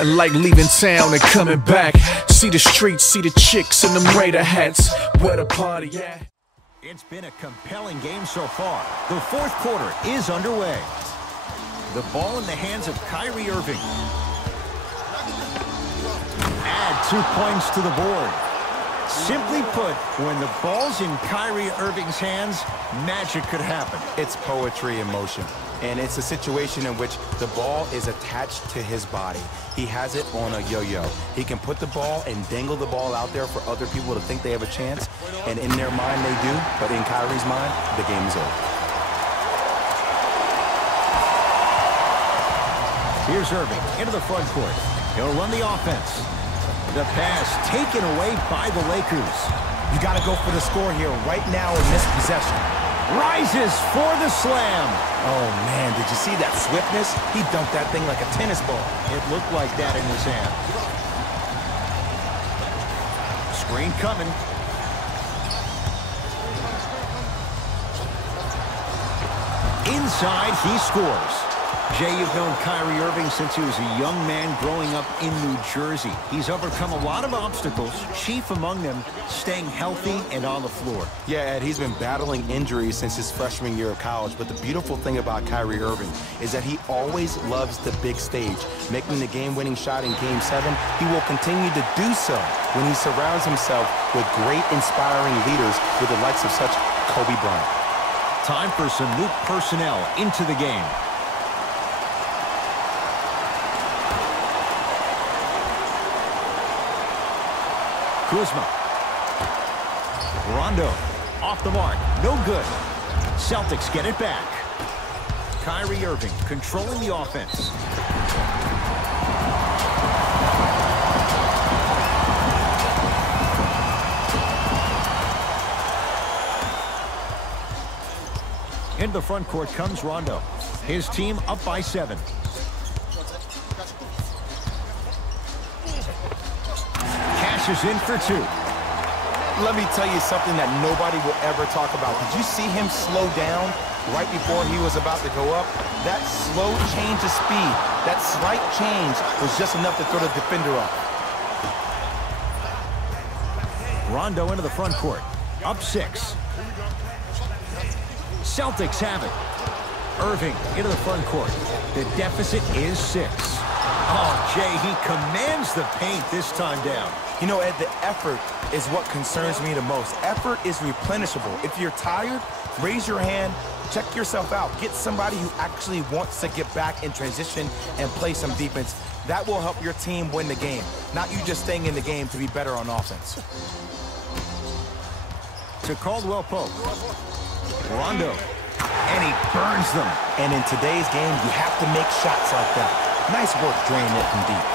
Nothing like leaving town and coming back. See the streets, see the chicks in them Raider hats. Where the party at? It's been a compelling game so far. The fourth quarter is underway. The ball in the hands of Kyrie Irving. Add 2 points to the board. Simply put, when the ball's in Kyrie Irving's hands, magic could happen. It's poetry in motion. And it's a situation in which the ball is attached to his body. He has it on a yo-yo. He can put the ball and dangle the ball out there for other people to think they have a chance. And in their mind, they do. But in Kyrie's mind, the game is over. Here's Irving into the front court. He'll run the offense. The pass taken away by the Lakers. You got to go for the score here right now in this possession. Rises for the slam. Oh, man, did you see that swiftness? He dunked that thing like a tennis ball. It looked like that in his hand. Screen coming. Inside, he scores. Jay, you've known Kyrie Irving since he was a young man growing up in New Jersey. He's overcome a lot of obstacles, chief among them staying healthy and on the floor. Yeah, Ed, he's been battling injuries since his freshman year of college, but the beautiful thing about Kyrie Irving is that he always loves the big stage. Making the game-winning shot in Game 7, he will continue to do so when he surrounds himself with great, inspiring leaders with the likes of such Kobe Bryant. Time for some new personnel into the game. Kuzma. Rondo off the mark. No good. Celtics get it back. Kyrie Irving controlling the offense. Into the front court comes Rondo. His team up by 7. Is in for 2. Let me tell you something that nobody will ever talk about. Did you see him slow down right before he was about to go up? That slow change of speed, that slight change was just enough to throw the defender off. Rondo into the front court. Up 6. Celtics have it. Irving into the front court. The deficit is 6. Oh, Jay, he commands the paint this time down. You know, Ed, the effort is what concerns me the most. Effort is replenishable. If you're tired, raise your hand, check yourself out. Get somebody who actually wants to get back in transition and play some defense. That will help your team win the game, not you just staying in the game to be better on offense. To Caldwell Pope. Rondo. And he burns them. And in today's game, you have to make shots like that. Nice work draining it from deep.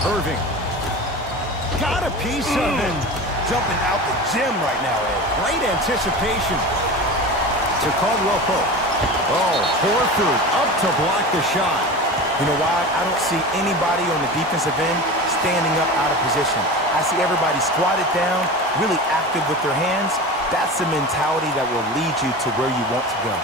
Irving. Got a piece of him. Jumping out the gym right now, Ed. Great anticipation. To Caldwell Pope. Oh, Horford up to block the shot. You know why? I don't see anybody on the defensive end standing up out of position. I see everybody squatted down, really active with their hands. That's the mentality that will lead you to where you want to go.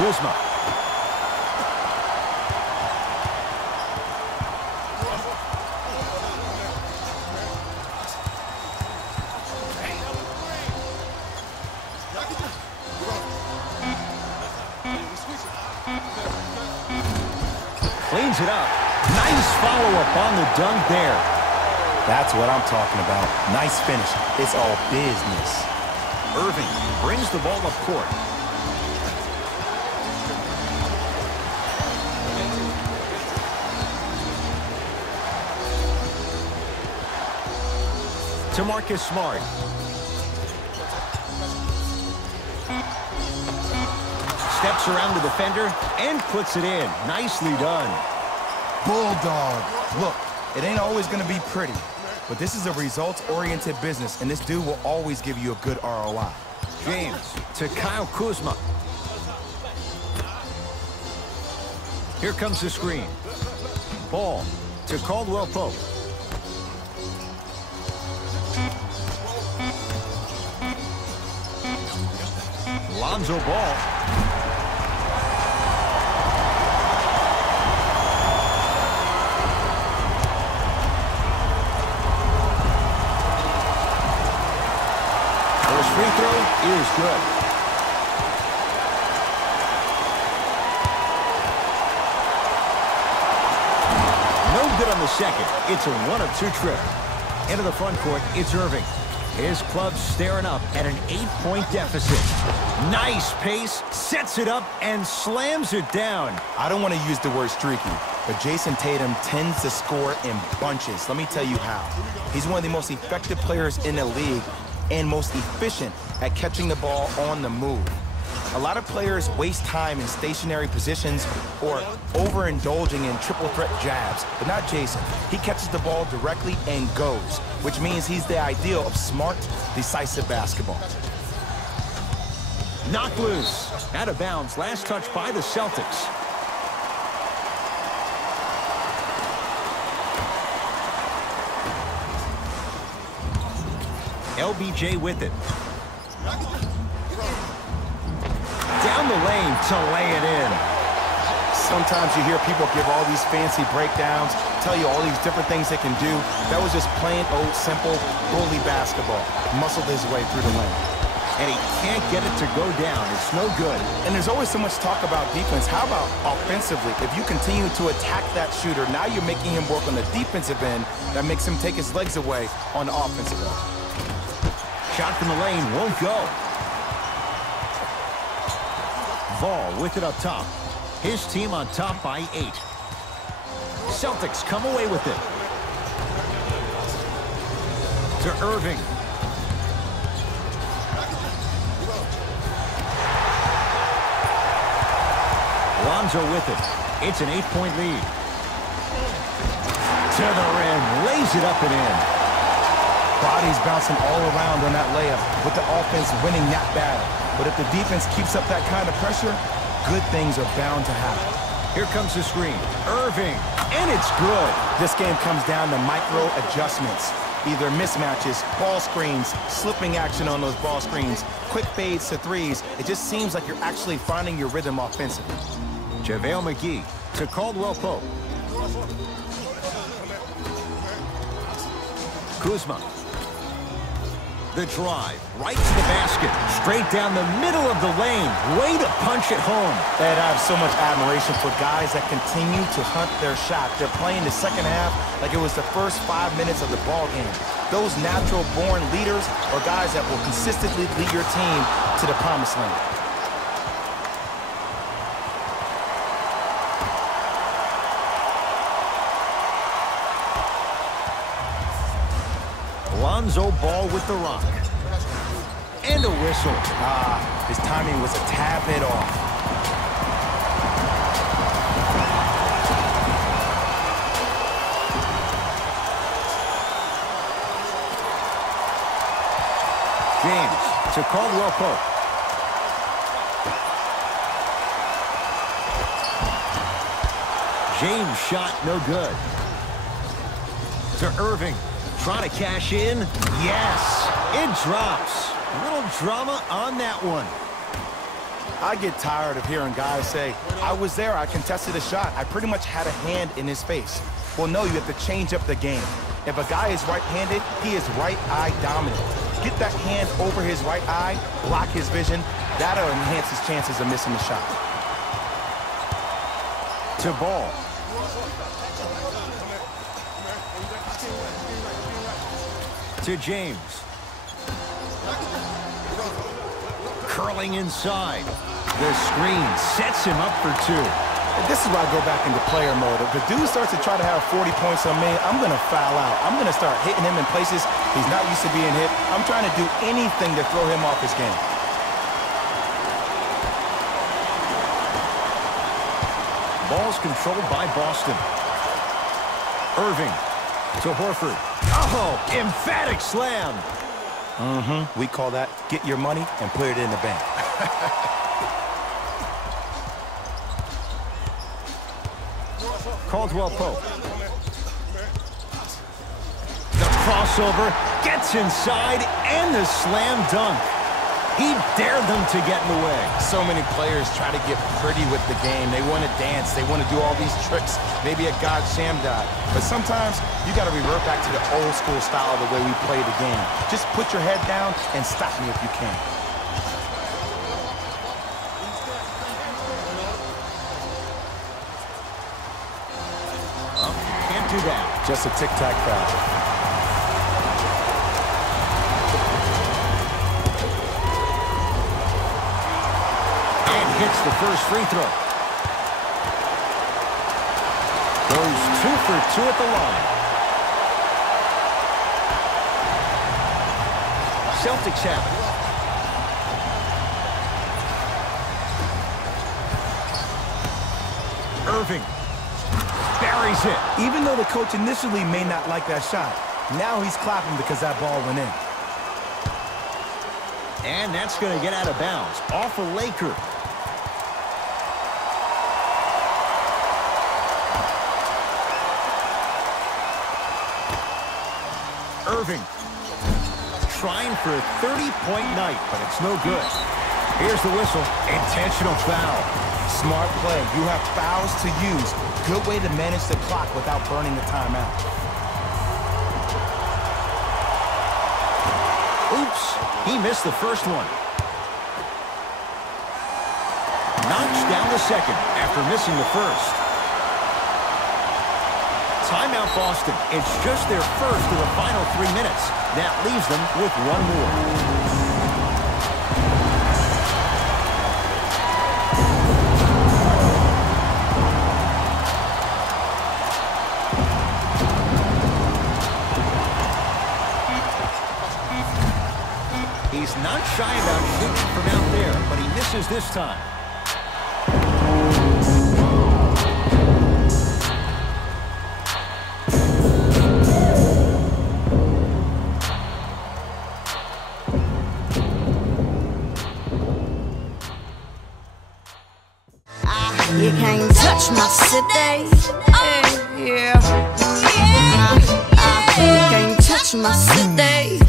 Kuzma. Cleans it up. Nice follow-up on the dunk there. That's what I'm talking about. Nice finish. It's all business. Irving brings the ball up court. To Marcus Smart. Steps around the defender and puts it in. Nicely done. Bulldog. Look, it ain't always going to be pretty, but this is a results-oriented business, and this dude will always give you a good ROI. James to Kyle Kuzma. Here comes the screen. Ball to Caldwell Pope. Lonzo Ball. First free throw is good. No good on the second. It's a 1-of-2 trip. Into the front court, it's Irving. His club staring up at an 8-point deficit. Nice pace, sets it up, and slams it down. I don't want to use the word streaky, but Jason Tatum tends to score in bunches. Let me tell you how. He's one of the most effective players in the league and most efficient at catching the ball on the move. A lot of players waste time in stationary positions or overindulging in triple threat jabs, but not Jason. He catches the ball directly and goes, which means he's the ideal of smart, decisive basketball. Knocked loose. Out of bounds. Last touch by the Celtics. LBJ with it. Down the lane to lay it in. Sometimes you hear people give all these fancy breakdowns, tell you all these different things they can do. That was just plain old simple bully basketball. Muscled his way through the lane. And he can't get it to go down. It's no good. And there's always so much talk about defense. How about offensively? If you continue to attack that shooter, now you're making him work on the defensive end. That makes him take his legs away on the offensive end. Shot from the lane won't go. Ball with it up top. His team on top by 8. Celtics come away with it. To Irving. Lonzo with it. It's an 8-point lead. To the rim. Lays it up and in. Bodies bouncing all around on that layup with the offense winning that battle. But if the defense keeps up that kind of pressure, good things are bound to happen. Here comes the screen. Irving. And it's good. This game comes down to micro adjustments. Either mismatches, ball screens, slipping action on those ball screens, quick fades to threes. It just seems like you're actually finding your rhythm offensively. JaVale McGee to Caldwell Pope. Kuzma. The drive, right to the basket, straight down the middle of the lane. Way to punch it home. Ed, I have so much admiration for guys that continue to hunt their shot. They're playing the second half like it was the first 5 minutes of the ball game. Those natural-born leaders are guys that will consistently lead your team to the promised land. Lonzo Ball with the rock. And a whistle. His timing was a tad bit off. James to Caldwell Pope. James shot no good. To Irving. Trying to cash in. Yes, it drops. A little drama on that one. I get tired of hearing guys say, I was there, I contested a shot. I pretty much had a hand in his face. Well, no, you have to change up the game. If a guy is right-handed, he is right eye dominant. Get that hand over his right eye, block his vision. That'll enhance his chances of missing the shot. To Ball. To James. Curling inside. The screen sets him up for 2. This is where I go back into player mode. If the dude starts to try to have 40 points on me, I'm going to foul out. I'm going to start hitting him in places he's not used to being hit. I'm trying to do anything to throw him off his game. Ball's controlled by Boston. Irving to Horford. Oh, emphatic slam. We call that get your money and put it in the bank. Caldwell Pope. The crossover gets inside and the slam dunk. He dared them to get in the way. So many players try to get pretty with the game. They want to dance. They want to do all these tricks, maybe a God sham dive. But sometimes you got to revert back to the old school style of the way we play the game. Just put your head down and stop me if you can. Can't do that. Just a tic-tac foul. Hits the first free throw. Goes 2 for 2 at the line. Celtics have it. Irving buries it. Even though the coach initially may not like that shot, now he's clapping because that ball went in. And that's going to get out of bounds. Off a Laker. Irving trying for a 30-point night, but it's no good. Here's the whistle. Intentional foul. Smart play. You have fouls to use. Good way to manage the clock without burning the timeout. Oops. He missed the first one. Knocks down the second after missing the first. Timeout Boston. It's just their first of the final 3 minutes. That leaves them with one more. He's not shy about shooting from out there, but he misses this time. You can't touch my city. Yeah. You can't touch my city.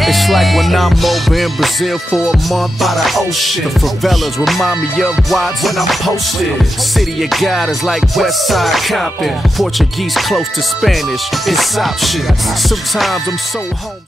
It's like when I'm over in Brazil for a month by the ocean. The favelas remind me of Watts when I'm posted. City of God is like West Side Compton. Portuguese close to Spanish, it's options. Sometimes I'm so home.